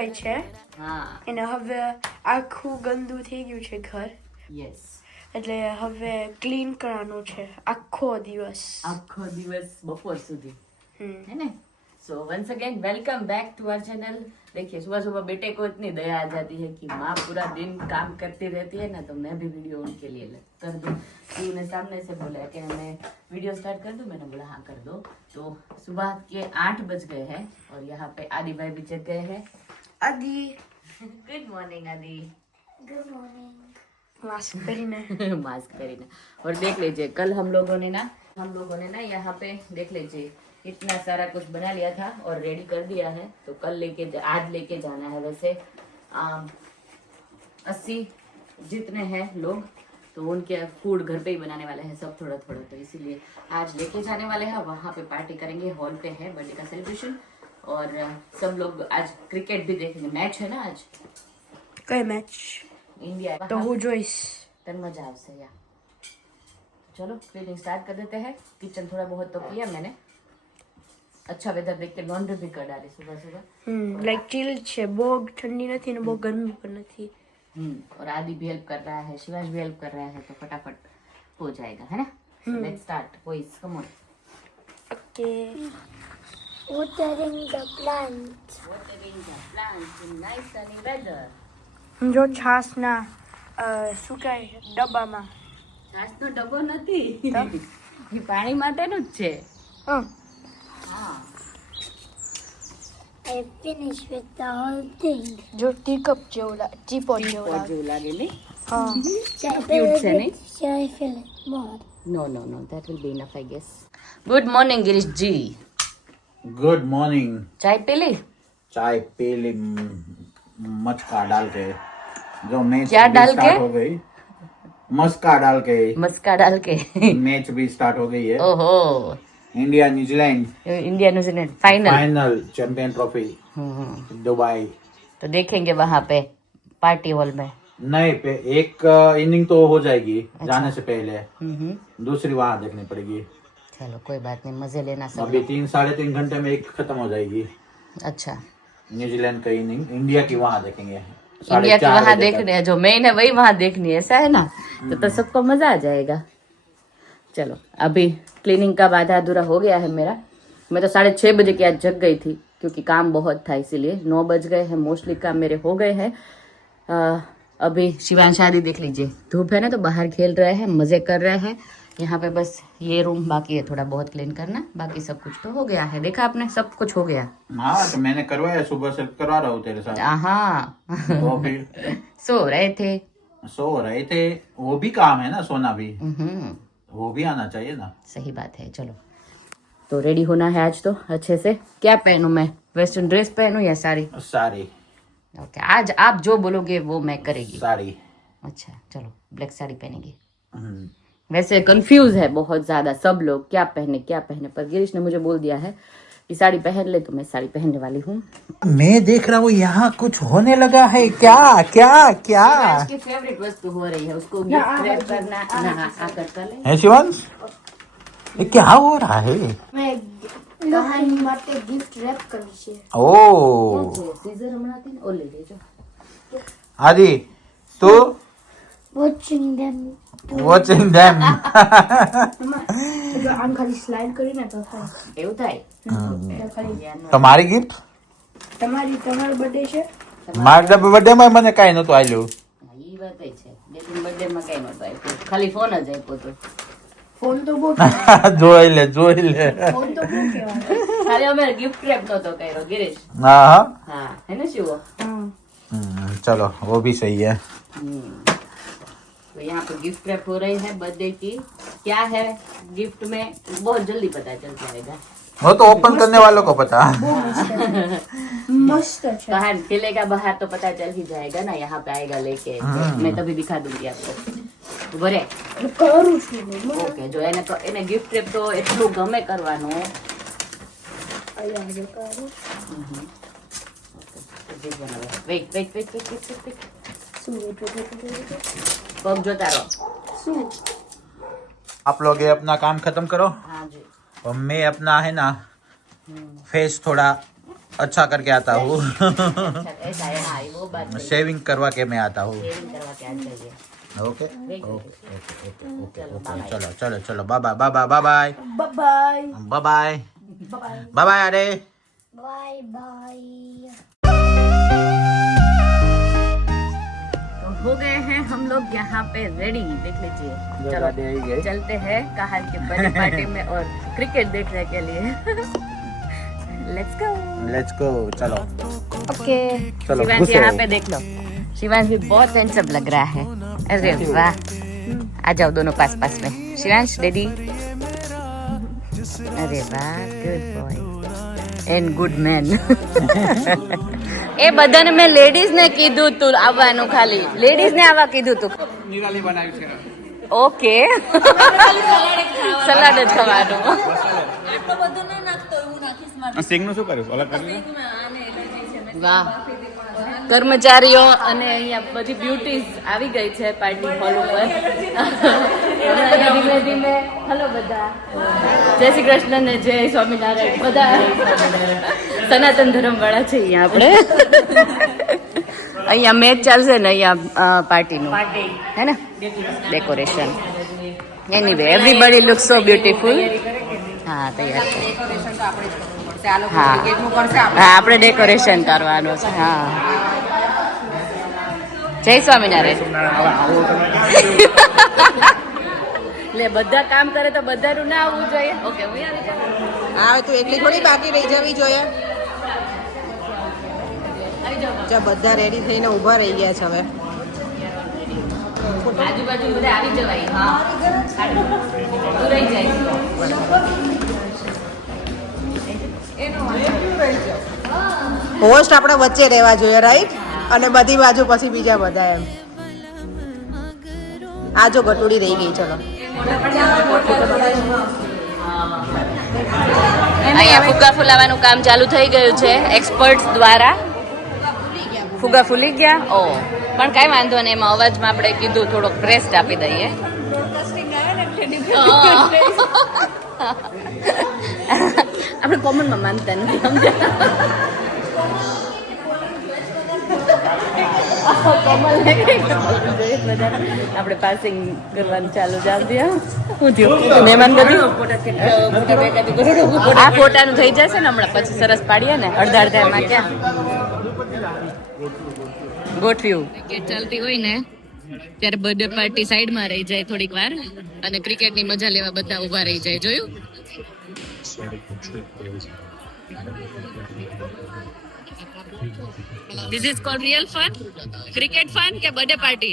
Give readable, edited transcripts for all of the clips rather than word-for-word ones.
ગઈ છે હા અને હવે આખું ગંદુ થઈ ગયું છે ઘર, યસ એટલે હવે ક્લીન કરવાનું છે આખો દિવસ. बपोर સુધી हम्म, है ना. So once again welcome back to our channel. देखिए सुबह सुबह बेटे को इतनी दया आ जाती है कि माँ पूरा दिन काम करती रहती है ना, तो मैं भी वीडियो उनके लिए कर दूँ. उन्होंने सामने से बोला कि मैं वीडियो स्टार्ट कर दूँ. मैंने बोला हाँ कर दो. तो सुबह के 8 बज गए हैं और यहाँ पे आदि भाई भी जग गए हैं. आदि गुड मॉर्निंग आदि. मास्क पहने. मास्क करीना. और देख लीजिए कल हम लोगों ने ना यहाँ पे देख लीजिए इतना सारा कुछ बना लिया था और रेडी कर दिया है. तो कल आज लेके जाना है. वैसे 80 जितने हैं लोग, तो उनके फूड घर पे ही बनाने वाले हैं सब थोड़ा थोड़ा. तो इसीलिए आज लेके जाने वाले हैं. वहाँ पे पार्टी करेंगे. हॉल पे है बर्थडे का सेलिब्रेशन. और सब लोग आज क्रिकेट भी देखेंगे. मैच है ना आज कई मैच इंडिया. तो હું જોઈશ. तन मजा आवશે या. चलो क्लीनिंग स्टार्ट कर देते हैं. किचन थोड़ा बहुत तो किया मैंने. अच्छा वेदर देख के लॉन्ड्री भी कर डाली सुबह सुबह. લાઈક ચીલ છે, બહુ ઠંડી નથી ને બહુ ગરમી પણ નથી. और आदि भी हेल्प कर रहा है, शिवांश भी हेल्प कर रहा है, तो फटाफट हो जाएगा है ना. Let's start boys come on. Okay Watering the plants. Watering the plants in nice sunny weather. જો છાસના શું કહે ડબ્બામાં. છાસનો ડબ્બો નથી, તો? એ પાણી માટેનું જ છે. હા હા I finished with the whole thing. જો ટીકપ જેવું ટીપોટ જેવું લાગે. જેવું લાગે ને. હા Shall I cute, fill it Sunny. with- Shall I fill it more? No that will be enough I guess. Good morning Girish ji. Good morning. चाय पी ली? चाय पी ली मस्का डाल के. जो मैच क्या भी डाल स्टार्ट के? हो गई. मस्का डाल के मस्का डाल के. मैच भी स्टार्ट हो गई है. ओहो India New Zealand India New Zealand final. Final champion trophy Dubai. तो देखेंगे वहां पे पार्टी हॉल में. नहीं एक इनिंग तो हो जाएगी जाने से पहले. दूसरी वहां देखनी पड़ेगी. चलो कोई बात नहीं, मजे लेना सब. अभी 3-3.5 घंटे में एक खत्म हो जाएगी. अच्छा न्यूजीलैंड का इनिंग इंडिया की वहां देखेंगे. इंडिया की 4:30 वहां बजे देखनी है, जो मेन है वही वहां देखनी है, ऐसा है ना. तो सबको मजा आ जाएगा. चलो अभी क्लीनिंग का आधा अधूरा हो गया है मेरा. मैं तो 6:30 बजे की आज जग गई थी क्योंकि काम बहुत था, इसीलिए 9 बज गए हैं. मोस्टली काम मेरे हो गए हैं. अभी शिवांश आदि देख लीजिए, धूप है ना तो बाहर खेल रहे हैं, मजे कर रहे हैं. यहाँ पे बस ये रूम बाकी है थोड़ा बहुत क्लीन करना. बाकी सब कुछ तो हो गया है. देखा आपने सब कुछ हो गया. हाँ तो मैंने करवाया, सुबह से करवा रहा हूँ तेरे साथ. हाँ तो फिर सो रहे थे. सो रहे थे. वो भी काम है ना, सोना भी. हम्म, वो भी आना चाहिए ना. सही बात है. चलो तो रेडी होना है आज तो अच्छे से. क्या पहनूं मैं, वेस्टर्न ड्रेस पहनूं या साड़ी? साड़ी. ओके आज आप जो बोलोगे वो मैं करेगी. साड़ी. अच्छा चलो ब्लैक साड़ी पहनेंगे. हम्म. वैसे कंफ्यूज है बहुत ज्यादा सब लोग, क्या पहने. पर गिरीश ने मुझे बोल दिया है कि साड़ी पहन ले, तो मैं साड़ी पहनने वाली हूँ. मैं देख रहा हूँ यहाँ कुछ होने लगा है. क्या क्या क्या उसकी फेवरेट वस्तु हो रही है, उसको गिफ्ट रैप करना. आकर कर ले. है शिवांश? ये क्या हो रहा है? મેં કહાની માટે ગિફ્ટ રેપ કરી છે. ओ सीजर हमारा ओ ले लेજો. आदि तू Watching them. Watching them. જો આમ ખાલી સ્લાઇડ કરીને તો થાય. એવું થાય. તમારી ગિફ્ટ તમારો બર્થડે છે. મારા બર્થડે માં મને કાઈ નતું આલ્યું. ઈ વાત છે. લેકિન બર્થડે માં કઈ નહોતું આપ્યું, ખાલી ફોન જ આપ્યો તો. ફોન તો બહુ જોઈ લે જોઈ લે. ફોન તો બહુ કહેવાય. ખાલી અમે गिफ्ट रैप नहोतो કર્યો गिरीश. हाँ हाँ. हाँ है ना शिवो. चलो वो भी सही है. तो यहाँ पे गिफ्ट रैप हो रही है बर्थडे की. क्या है गिफ्ट में बहुत जल्दी पता चल जाएगा. वो तो ओपन करने वालों को पता. મસ્ત છે. बाहर खेलेगा बाहर तो पता चल ही जाएगा ना. यहाँ पे आएगा लेके, मैं तभी दिखा दूंगी आपको. बरे કરું છું ઓકે. જો એને गिफ्ट रैप तो એટલું ગમે કરવાનું. અહીંયા આગળ કરું. વેઇટ શું પગ જોતા રહો. શું आप लोग ये अपना काम खत्म करो हाँ जी. और मैं अपना है ना फेस थोड़ा अच्छा करके आता हूँ ऐसा है, हाँ, वो बात सही है। शेविंग करवा के मैं आता हूँ शेविंग करवा के आ जाइए। ओके चलो चलो चलो bye bye bye bye bye bye bye bye bye bye अरे Bye bye. तो हो गए हैं हम लोग यहाँ पे रेडी, देख लीजिए। चलो चलते हैं काहल के बर्थडे पार्टी में और क्रिकेट देखने के लिए। Let's go. चलो ओके। चलो, शिवांश घुसो। यहाँ पे देख लो, शिवांश भी बहुत हैंडसम लग रहा है। अरे वाह, आ जाओ दोनों पास पास में। शिवांश डैडी, अरे वाह, good boy and good man. એ બધાને મેં લેડીઝ ને કીધું તું આવવાનું, ખાલી લેડીઝ ને આવવા કીધું તું. ઓકે, સલાડ જ ખાવાનું. વાહ, કર્મચારીઓ અને અહીંયા બધી બ્યુટીઝ આવી ગઈ છે પાર્ટી હોલ ઉપર. ધીમે ધીમે હલો બધા, જય શ્રી કૃષ્ણ ને જય સ્વામિનારાયણ. બધા સનાતન ધર્મ વાળા છે અહીંયા આપણે. અહીંયા મેચ ચાલશે ને અહીંયા પાર્ટીનું, હે ને, decoration. Anyway everybody look so beautiful. હા, તૈયાર છે. હા હા, આપણે ડેકોરેશન કરવાનું છે. હા, જય સ્વામિનારાયણ. લે, બધા કામ કરે તો બધાનું ના આવવું જોઈએ. ઓકે, હું આવી જાઉં. હા, તું એટલી થોડી બાકી રહી જવી જોઈએ. જો બધા રેડી થઈને ઊભા રહી ગયા છે હવે. આજુબાજુ બધા આવી જવાય. હા, તું રહી જાય. હોસ્ટ આપણે વચ્ચે રહેવા જોઈએ, રાઈટ? અને બધી બાજુ પછી બીજા બધા એમ. આ જો ગટુડી રહી ગઈ. ચલો, અહીંયા ફુગ્ગા ફૂલાવાનું કામ ચાલુ થઈ ગયું છે એક્સપર્ટ્સ દ્વારા. ફુગ્ગા ફૂલી ગયા. ઓ, પણ કાંઈ વાંધો નહીં, એમાં અવાજમાં આપણે કીધું થોડોક પ્રેસ્ટ આપી દઈએ. આપણે કોમનમાં માનતા નથી, સમજ્યા? આપણે પાસિંગ કરવાનું ચાલુ જાણતી. હું થયું મહેમાન ગતિ. આ ફોટાનું થઈ જશે ને હમણાં, પછી સરસ પાડીએ ને અડધા અડધા. એમાં ક્યાં ગોઠવ્યું. ક્રિકેટ ચાલતી હોય ને ત્યારે બર્થડે પાર્ટી સાઈડમાં રહી જાય થોડીક વાર, અને ક્રિકેટની મજા લેવા બધા ઊભા રહી જાય. જોયું? This is called real fun? Cricket fun के birthday party?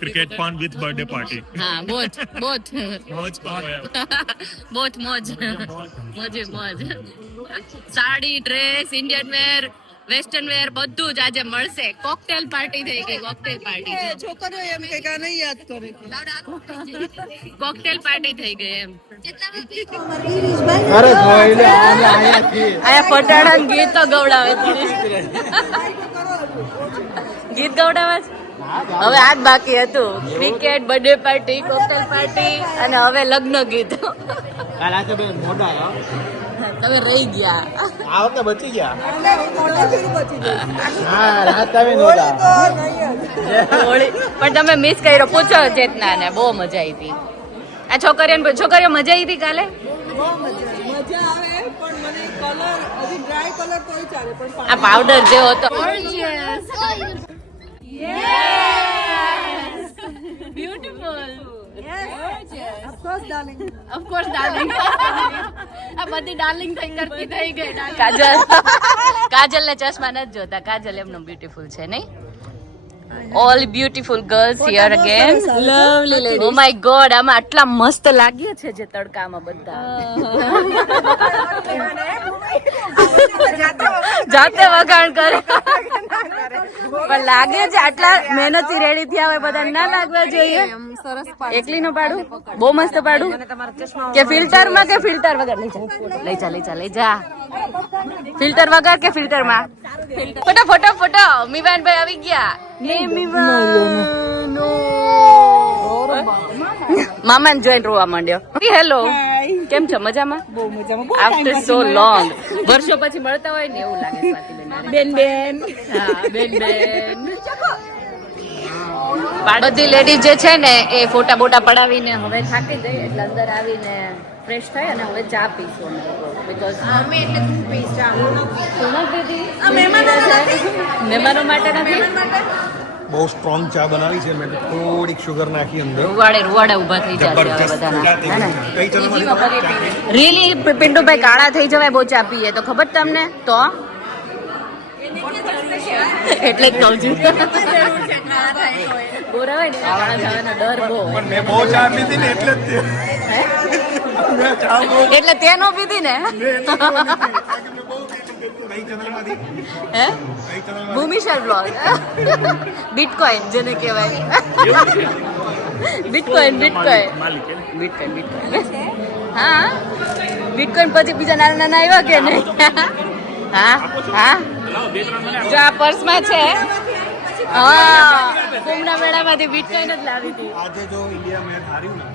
Cricket fun with birthday party हाँ, both. मौज बहुत मौज. मौजे मौज. Sari, dress, Indian wear, western wear બધું જ આજે મળશે. કોકટેલ પાર્ટી થઈ ગઈ. કોકટેલ પાર્ટી, છોકરીઓ એમ કે કા નહીં યાદ કરે. કોકટેલ પાર્ટી થઈ ગઈ એમ. अरे धोइले आया थी આયા પટાડા ગીતો ગવડાવે છે. ગીત ગવડાવે છે. હવે આ જ બાકી હતું, cricket, birthday party, cocktail party અને હવે લગ્ન ગીત. काला तो मोटा है તમે રહી ગયા. आ वक्त बची गया हां रात में नोटा હોળી પણ તમે મિસ કર્યો. પૂછો ચેતના ને, બહુ મજા આવી હતી. આ છોકરીઓ મજા આવી હતી કાલે. આ પાવડર જેવો હતો. બ્યુટીફુલ. Of course, darling. આ બધી ડાર્લિંગ થઈ કરતી થઈ ગઈ. કાજલ ને ચશ્મા નથી જોતા. કાજલ એમનું બ્યુટીફુલ છે, નહીં? All beautiful girls here again. Lovely ladies. Oh my god, આમાં આટલા મસ્ત લાગ્યા છે જે તડકામાં બધા. જાતે વખાણ કરે. પણ લાગે છે આટલા મહેનતથી રેડી થયા હોય બધા, ના લાગવા જોઈએ. એકલી નું પાડું બહુ મસ્ત પાડું કે ફિલ્ટર માં કે ફિલ્ટર વગર? લઈ જા. ફિલ્ટર વગર કે ફિલ્ટર માં? Photo photo photo. મીવાન ભાઈ આવી ગયા. મામા ને જોઈને રોવા માંડ્યો. હેલો. કેમ છો મજામાં? બહુ મજામાં. બહુ આફ્ટર સો લોંગ, વર્ષો પછી મળતા હોય ને એવું લાગે સ્વાતિબેન હારે. બેન બેન. હા બેન બધી લેડીઝ જે છે ને એ ફોટા બોટા પડાવીને હવે થાકી ગઈ એટલે અંદર આવીને ફ્રેશ થઈ અને હવે ચા પીશું બીકોઝ અમે એટલે તું પીસ ચા હું ન પીસ. મહેમાનો માટે નથી. બહુ સ્ટ્રોંગ ચા બનાવી છે મેં થોડીક શુગર નાખી અંદર રૂવાડે ઉભા થઈ જાય છે હવે બધાના હે ને કઈ ચા રીલી પિન્ટુભાઈ કાળા થઈ જવાય બહુ ચા પીએ તો ખબર તમને તો એટલે જ કહું છું ગોરા હોય ને કાળા થવાનો ડર બહુ પણ મેં બહુ ચા પીધી ને એટલે જ એટલે તે નો પીધી ને હે ભૂમિશર બ્લોગ બિટકોઇન જેને કહેવાય બિટકોઇન હા બિટકોઇન પછી બીજા નાના નાના આવ્યા કે નહીં હા જો આ પર્સમાં છે હા કુંભના મેળામાંથી બિટકોઇન જ લાવી હતી આજે જો ઇન્ડિયા મેચ હાર્યું ને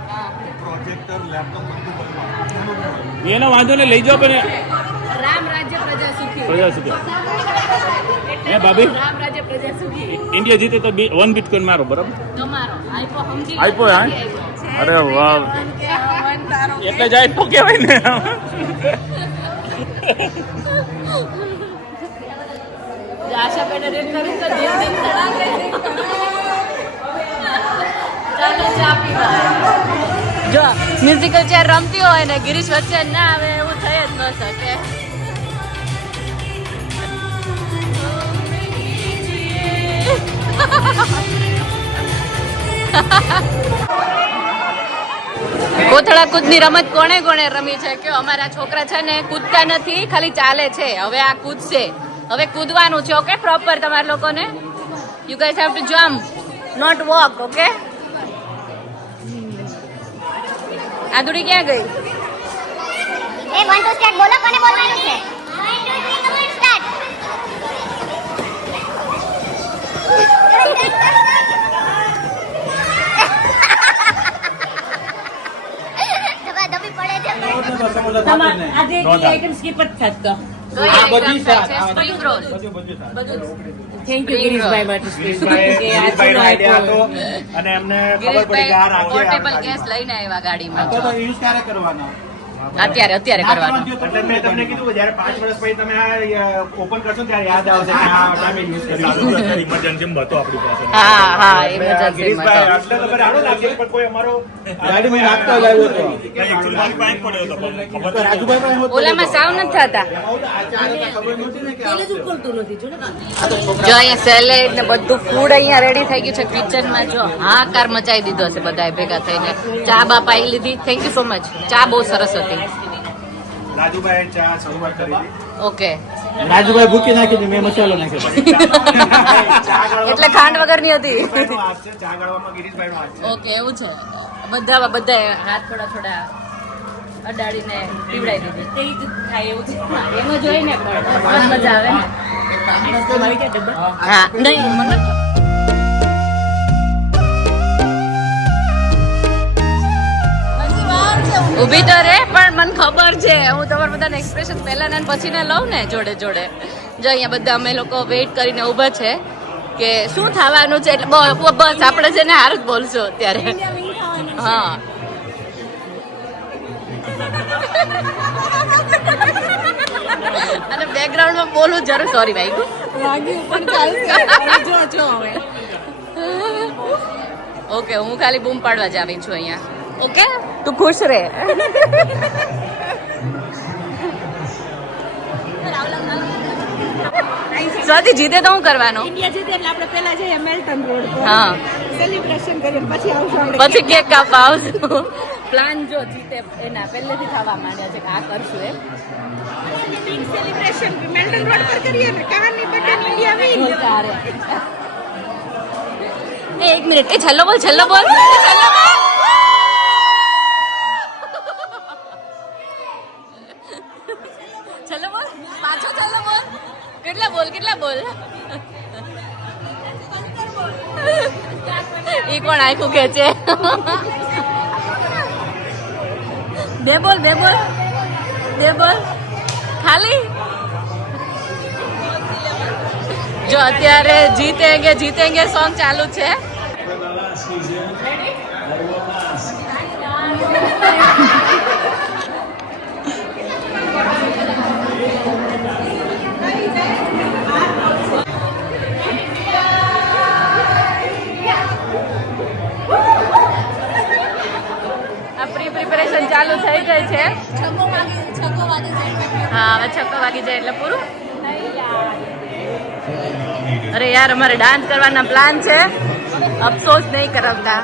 પ્રોજેક્ટર લેપટોપ બધું એનો વાંધો ને લઈ જાઓ પણ રામ રાજ્ય પ્રજા સુખી પ્રજા સુધી હે ભાભી રામ રાજ્ય પ્રજા સુખી ઇન્ડિયા જીતે તો 1 બિટકોઇન મારો બરાબર તમારો સમજી આઈપો હા અરે વાહ એટલે જ આઈપો કહેવાય ને આશા બેન રેડ કરી તો દિન દિન તળાવે ચાલો ચા પીવા જો મ્યુઝિકલ ચેર રમતી હોય ને ગિરીશ વચ્ચે ના આવે એવું થઈ જ ન શકે કોથળા કૂદની રમત કોણે કોણે રમી છે કે અમારા છોકરા છે ને કૂદતા નથી ખાલી ચાલે છે હવે આ કૂદશે હવે કૂદવાનું છે ઓકે પ્રોપર તમારા લોકોને you guys have to jump not walk okay આદુડી ક્યાં ગઈ એ 1 2 સ્ટાર્ટ બોલો કોને બોલવાનું છે 1 2 3 સ્ટાર્ટ દબી પડે છે આજે એક આઈટમ સ્કીપ જ થતો. આ બધી સાથ spring roll thank you Girishbhai ગિરીશભાઈનો આઈડિયા હતો અને એમને ખબર પડી કે આ રાખીએ પોર્ટેબલ ગેસ લઈને આવ્યા ગાડીમાં તો યુઝ ક્યારે કરવાનો અત્યારે કરવાનું એટલે મેં તમને કીધું કે જ્યારે 5 વર્ષ પછી તમે આ ઓપન કરશો ને ત્યારે યાદ આવશે કે આ ટાઈમે યુઝ કર્યું ઇમરજન્સી હતો આપણી પાસે હા ઇમરજન્સી ગિરીશભાઈ આટલે તો આડો લાગે પણ કોઈ અમારો ગાડીમાં નાખતા જ આવ્યો હતો એકચ્યુઅલી મારી પાસે પડ્યો હતો પણ ખબર તો રાજુભાઈ પાસે હોતો ઓલામાં સાવ નથી થતા ખબર નહોતી ને કે આવશે. જો અહીંયા સેલેડ ને બધું ફૂડ અહીંયા રેડી થઈ ગયું છે કિચનમાં જો હાકાર મચાઈ દીધો છે બધાએ ભેગા થઈને ચા બા પાઈ લીધી થેન્ક યુ સો મચ ચા બહુ સરસ હતી રાજુભાઈ ચા શરૂઆત કરી હતી ઓકે રાજુભાઈ ભૂકી નાખી હતી, મેં મસાલો નાખ્યો એટલે ખાંડ વગરની હતી ગિરીશભાઈનો હાથ છે ચા ગાળવામાં ગિરીશભાઈનો હાથ છે ઓકે એવું છે બધા હાથ થોડા અડાડીને પીવડાવી દીધી તે જ થાય એવું છે એમાં જોઈને પણ મજા આવે ને હા નહીં મતલબ ઊભી તો રે પણ મને ખબર છે હું તમારા બધાને એક્સપ્રેશન પહેલા ને પછી ને લઉં ને જોડે જો અહીંયા બધા અમે લોકો વેઇટ કરીને ઊભા છે કે શું થવાનું છે એટલે બસ આપણે છે ને હારું જ બોલશો અત્યારે હા અને બેકગ્રાઉન્ડમાં બોલું જરૂર સોરી ભાઈ ઓકે હું ખાલી બૂમ પાડવા જ આવી છું અહીંયા ઓકે તું ખુશ રહે સ્વાતિ જીતે તો હું કરવાનું ઇન્ડિયા જીતે એટલે આપણે પહેલા જઈએ મેલ્ટન રોડ પર હા સેલિબ્રેશન કરીએ પછી આવશું આપણે પછી કેક કાપવા આવશું પ્લાન જો જીતે એના પહેલેથી થવા માંડ્યા છે કે આ કરશું એમ બિગ સેલિબ્રેશન મેલ્ટન રોડ પર કરીએ ને કહાની બટન ઇન્ડિયા વિન એક મિનિટ એ છેલ્લો બોલ છેલ્લો બોલ છેલ્લો બોલ પાછો છેલ્લો બોલ કેટલા બોલ ઈ કોણ આખું ખેંચે બે બોલ ખાલી જો અત્યારે જીતેંગે સોંગ ચાલુ છે. પ્રિપેરેશન ચાલુ થઈ ગઈ છે. હા હવે 6 વાગી જાય એટલે પૂરું. અરે યાર અમારે ડાન્સ કરવાના પ્લાન છે, અફસોસ નહીં કરાવતા.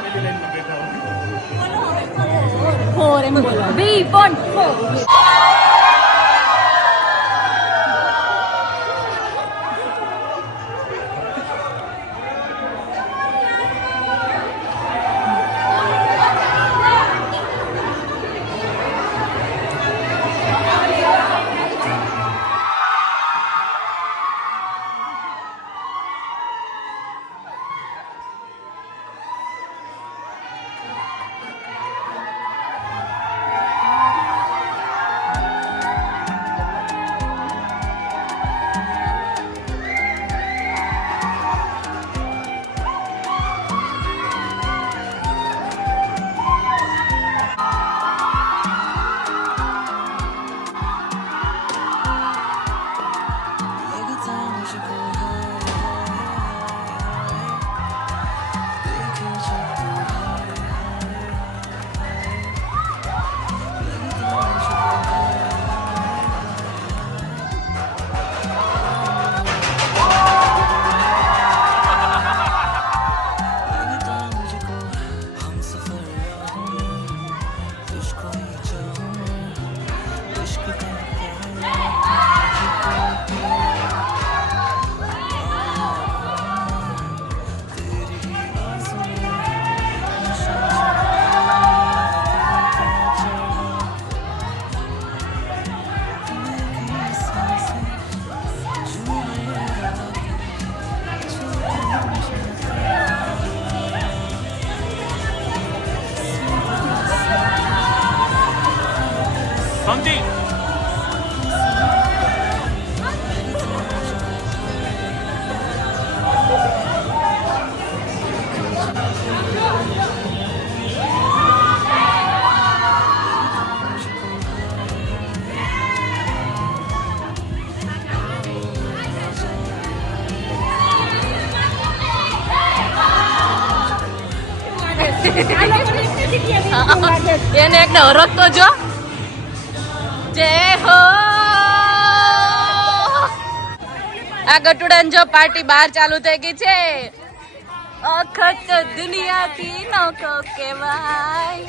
સમજી એને એકને હરખ તો જો. જય હો. આ ગટુડન જો પાર્ટી બહાર ચાલુ થઈ ગઈ છે. અખત દુનિયાથી નોકો કહેવાય.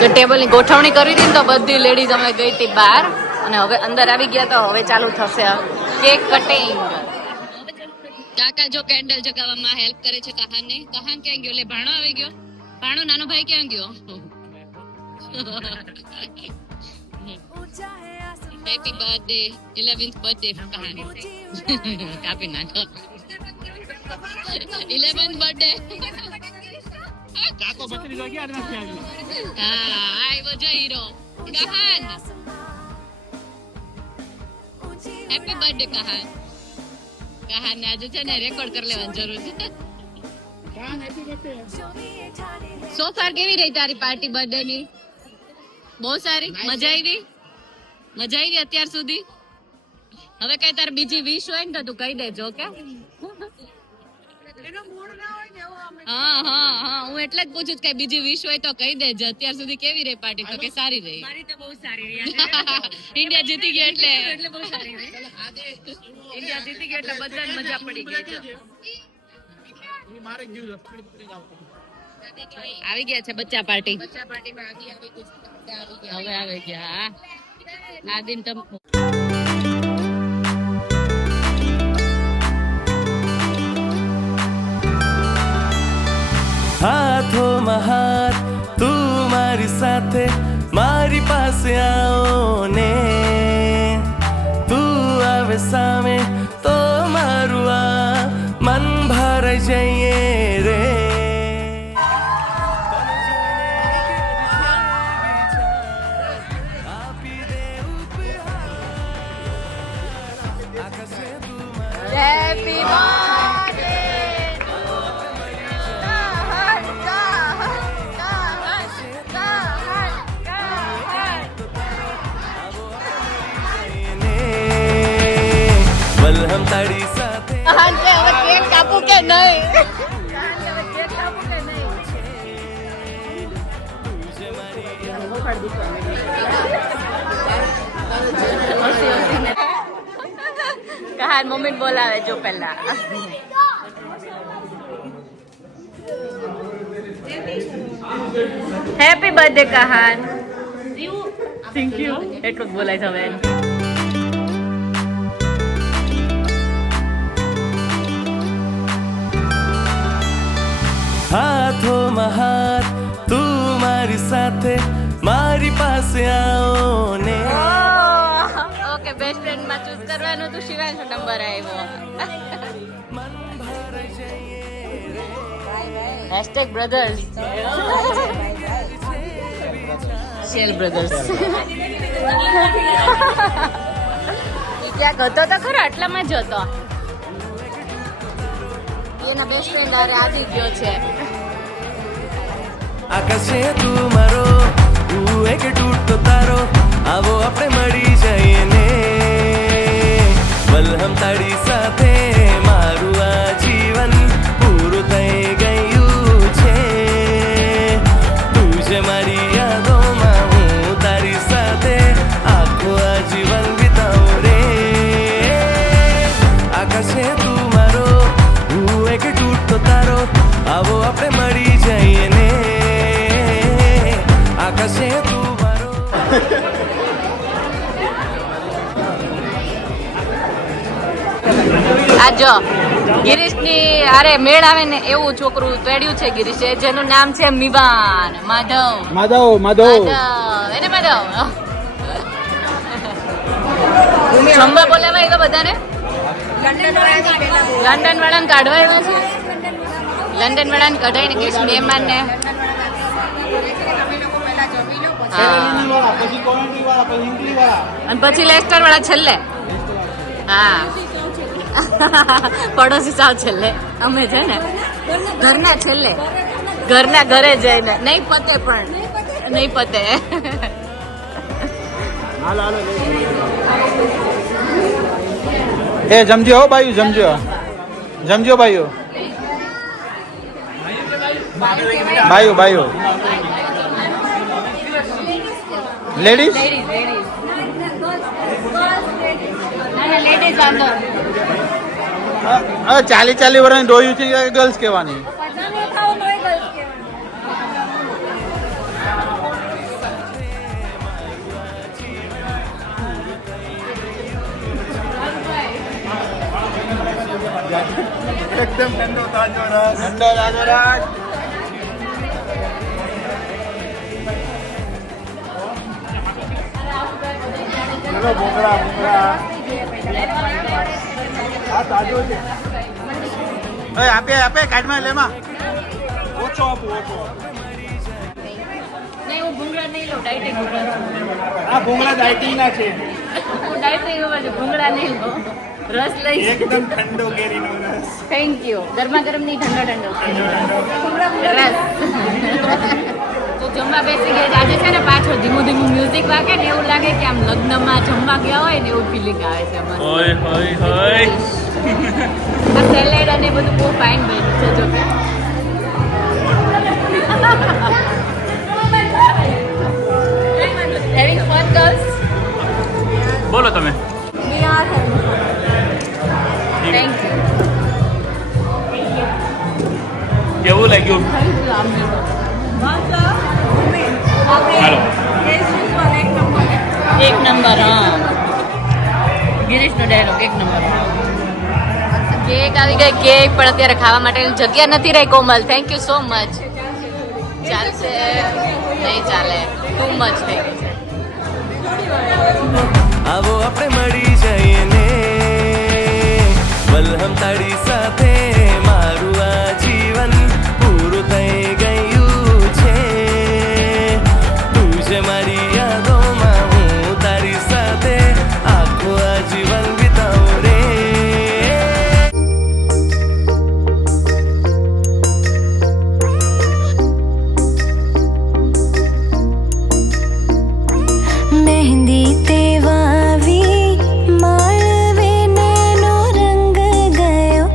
જો ટેબલની ગોઠવણી કરી હતી ને તો બધી લેડીઝ અમે ગઈ હતી બહાર અને હવે અંદર આવી ગયા તો હવે ચાલુ થશે કેક કટિંગ. કાકા જો કેન્ડલ જગાવવામાં હેલ્પ કરે છે કહાનને. કહાન ક્યાં ગયો? લે ભાણો આવી ગયો. ભાણો નાનો ભાઈ ક્યાં ગયો? Happy birthday 11th birthday Kahan. કાપી નાખો 11th બર્થડે. કાકો બકરી જો ગયા નથી આવી. હા આવ્યો જો hero Kahan. Happy birthday Kahan. Kahan ને આજે છે ને રેકોર્ડ કરી લેવાની જરૂર છે. સો ફાર કેવી રહી તારી પાર્ટી બર્થડે ની? બહુ સારી. મજા આવી અત્યાર સુધી? હવે કઈ તાર બીજી વિશ હોય ને તો તું કહી દેજો કે. હા હા હા હું એટલે જ પૂછું કે બીજી વિશ હોય તો કહી દેજો. અત્યાર સુધી કેવી રહી પાર્ટી? તો કે સારી રહી. મારી તો બહુ સારી રહી. ઇન્ડિયા જીતી ગઈ એટલે બહુ સારી રહી. ઇન્ડિયા જીતી ગઈ એટલે બધાને મજા પડી ગઈ છે. આવી ગયા છે બચ્ચા પાર્ટી. હવે આવી ગયા. આ દિન તમ હાથોમાં હાથ તું મારી સાથે મારી પાસે આવો ને તું આવે સામે તો મારું આ મન ભરાઈ જઈએ રે. આપું કે નહીં? કહાન મમ્મી બોલાવે જો પેલા. Happy birthday Kahan. Thank you. એટલું જ બોલાય છે હવે. હાથોમાં હાથ તું મારી સાથે મારી પાસે આવો ને. ઓકે, બેસ્ટ ફ્રેન્ડ માં ચૂઝ કરવાનું તો શિવાંશનો નંબર આવ્યો. #brothers શેલ બ્રધર્સ. ક્યાંક હતો તો ખરો, આટલામાં જ હતો. એના બેસ્ટ ફ્રેન્ડ હારે આવી ગયો છે. આકાશે તું મારો હું એક તૂટતો તારો આવો આપણે મળી જઈએ ને. બલહમ તારી સાથે મારું આ જીવન પૂરું થઈ ગયું છે. તું જે મારી યાદોમાં હું તારી સાથે આખું આ જીવન વિતાવું રે. આકાશે તું મારો હું એક તૂટતો તારો આવો આપણે મળી જઈએ ને. આકાશે તું મારો. આ જો ગિરીશની અરે મેળ આવે ને એવું છોકરું તેડ્યું છે ગિરીશે, જેનું નામ છે મિવાન. માધવ એને માધવ જમવા બોલાવાય તો બધાને. લંડન વાળાને કાઢવાય છે. લંડન વાળાને કઢાઈને કહીશ મહેમાન ને. અને પછી લેસ્ટર વાળા છેલ્લે. હા, પડોશી સાવ છેલ્લે. અમે છે ને ઘરના છેલ્લે, ઘરના ઘરે જઈને. નહીં પતે, પણ નહીં પતે. એ જમજો હો ભાઈઓ, જમજો ભાઈઓ. લેડીઝ લેડીઝ વાંધો. 40 વર્ષની ડોયું છે કે ગર્લ્સ કહેવાની. એકદમ ઠંડો તાજો રસ. ભૂંગળા આ તાજો છે. આપે કાઢમાં લેમાં ઓછો આપો. નહીં, હું ભૂંગળા નહીં લઉં. ડાયટિંગ આ ભૂંગળા ડાયટિંગ ના છે. હું ડાયટિંગ ભૂંગળા નહીં લઉં. રસ લઈશ. એકદમ ઠંડો કેરીનો રસ. Thank you. ગરમા ગરમ નહીં, ઠંડો રસ. તો જમવા બેસી ગયા. આજે છે ને પાછળ ધીમું મ્યુઝિક વાગે ને એવું લાગે કે આમ લગ્નમાં જમવા ગયા હોય ને એવું ફિલિંગ આવે છે મને. આ સેલેડ અને બધું બહુ ફાઇન બન્યું છે. જો કે હેવિંગ ફન ગર્લ્સ. બોલો તમે. Thank you. કેવું લાગ્યું? હાલો. એક નંબર. હા, ગિરીશનો ડાયલોગ એક નંબર. કેક આવી ગઈ. કેક પણ અત્યારે ખાવા માટે જગ્યા નથી રહી. કોમલ, થેન્ક યુ સો મચ. ચાલશે? નહીં ચાલે, ટુ મચ થઈ ગઈ છે. આવો આપણે મળી જઈએ ને. બલહમ તારી સાથે મારું આ જીવન પૂરું થઈ ગયું છે. તું જે મારી યાદોમાં હું તારી સાથે આખું આ જીવન વિતાવું રે. મહેંદી તે વાવી માળવે નેનો રંગ ગયો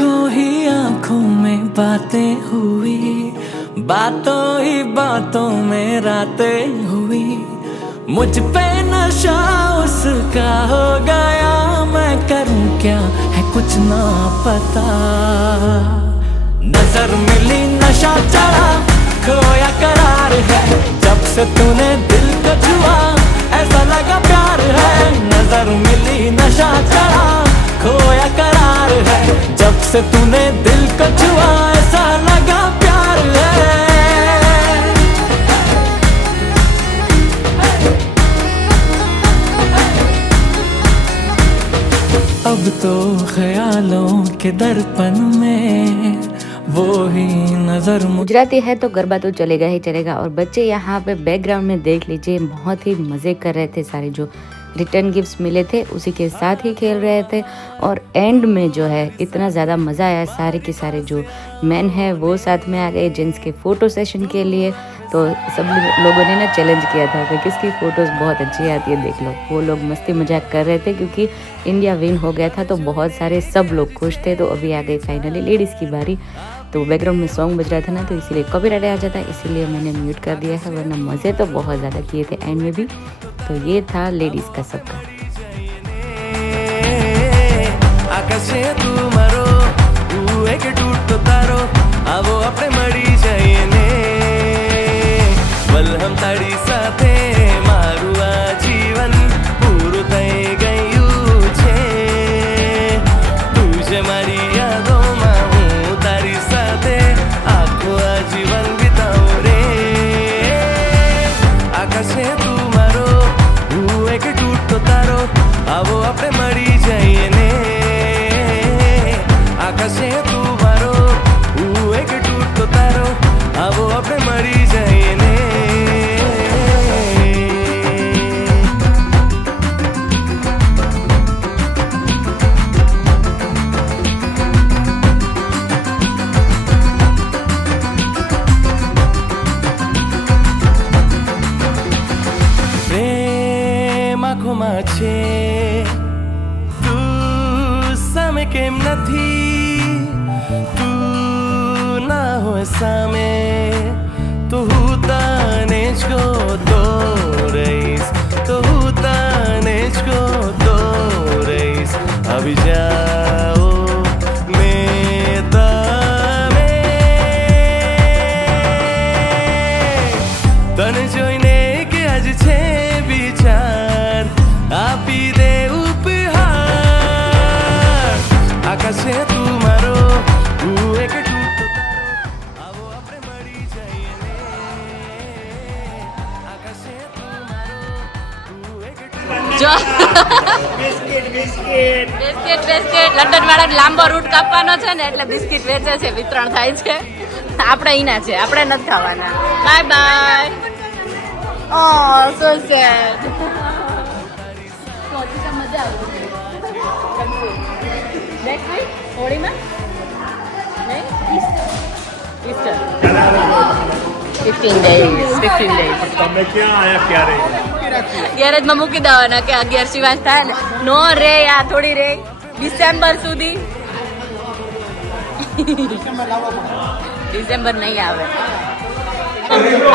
खो ही आंखों में बातें हुई, बातों ही बातों में रातें हुई, मुझ पे नशा उसका हो गया, मैं करूं क्या है कुछ ना पता। नजर मिली नशा चढ़ा, खोया करार है, जब से तूने दिल को छुआ ऐसा लगा प्यार है। नजर मिली नशा चढ़ा, खोया करार है, जब से तूने दिल को छुआ ऐसा लगा प्यार है। अब तो ख्यालों के दर्पण में वो ही नजर गुजराती है तो गरबा तो चलेगा ही चलेगा। और बच्चे यहाँ पे बैकग्राउंड में देख लीजिए बहुत ही मज़े कर रहे थे, सारे जो रिटर्न गिफ्ट्स मिले थे उसी के साथ ही खेल रहे थे। और एंड में जो है इतना ज़्यादा मज़ा आया, सारे के सारे जो मैन है वो साथ में आ गए जेंट्स के फ़ोटो सेशन के लिए। तो सब लोगों ने ना चैलेंज किया था कि किसकी फ़ोटोज़ बहुत अच्छी आती है देख लो। वो लोग मस्ती मजाक कर रहे थे क्योंकि इंडिया विन हो गया था तो बहुत सारे सब लोग खुश थे। तो अभी आ गई फाइनली लेडीज़ की बारी। तो बैकग्राउंड में सॉन्ग बज रहा था ना तो इसीलिए कॉपीराइट आ जाता है, इसीलिए मैंने म्यूट कर दिया है, वरना मज़े तो बहुत ज़्यादा किए थे एंड में भी। तो ये था लेडीज़ का सबका। आकाशे तू मारो एक टूटो तारो आवो अपने मड़ी जाइए ने वलहम ताड़ी साथे मारू आ जीवन पूરું થઈ ગયું છે तुझे मारी યાદોમાં હું તારી સાથે આખો આ જીવન વિતાઉં રે આકાશે તું મારો હું એક ટૂટો તારો आवो अपने मरी जाइए ने आकाशे तू मारो एक टूटो तारो आवो अपने मरी जाइए ने प्रेम आँखों છે સામે કેમ નથી તું ના હોય સામે તો હું તને જ ગોતો રહીશ તો હું તને જ ગોતો રહીશ આવી જાઓ મેં તમે તને જોઈને કે આજ છે વિચાર આપી દે आकाशे तू मारो एक टूटो तारो आवो अपने मरी जाइए ने आकाशे तू मारो एक જો biscuit biscuit biscuit biscuit London વાળા લાંબો રૂટ કાપવાનો છે ને એટલે બિસ્કિટ વેચે છે, વિતરણ થાય છે. આપણે અહીંના છે, આપણે નથી ખાવાના. Bye bye. Oh so sad. મજા આવતી નેક્સ્ટ વીક હોળીમાં નહીં ઈસ્ટર 15 days. તમે ક્યાં આયા ક્યારે? ગેરેજમાં મૂકી દેવાના કે 11 શિવાંશ થાય ને નો રે આ થોડી રે ડિસેમ્બર સુધી. ડિસેમ્બર નહીં આવે.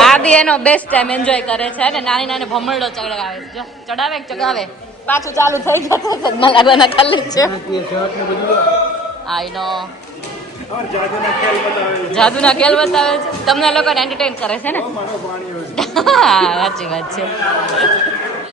આદિ એનો બેસ્ટ ટાઈમ એન્જોય કરે છે ને નાની નાની ભમરડો ચડાવે છે. ચડાવે ચગાવે પાછું ચાલુ થઈ જતો સદમાં લાગવાના ખાલી છે. આઈ નો જાદુના ખેલ બતાવે છે તમને લોકોને એન્ટરટેન કરે છે ને. હા સાચી વાત છે.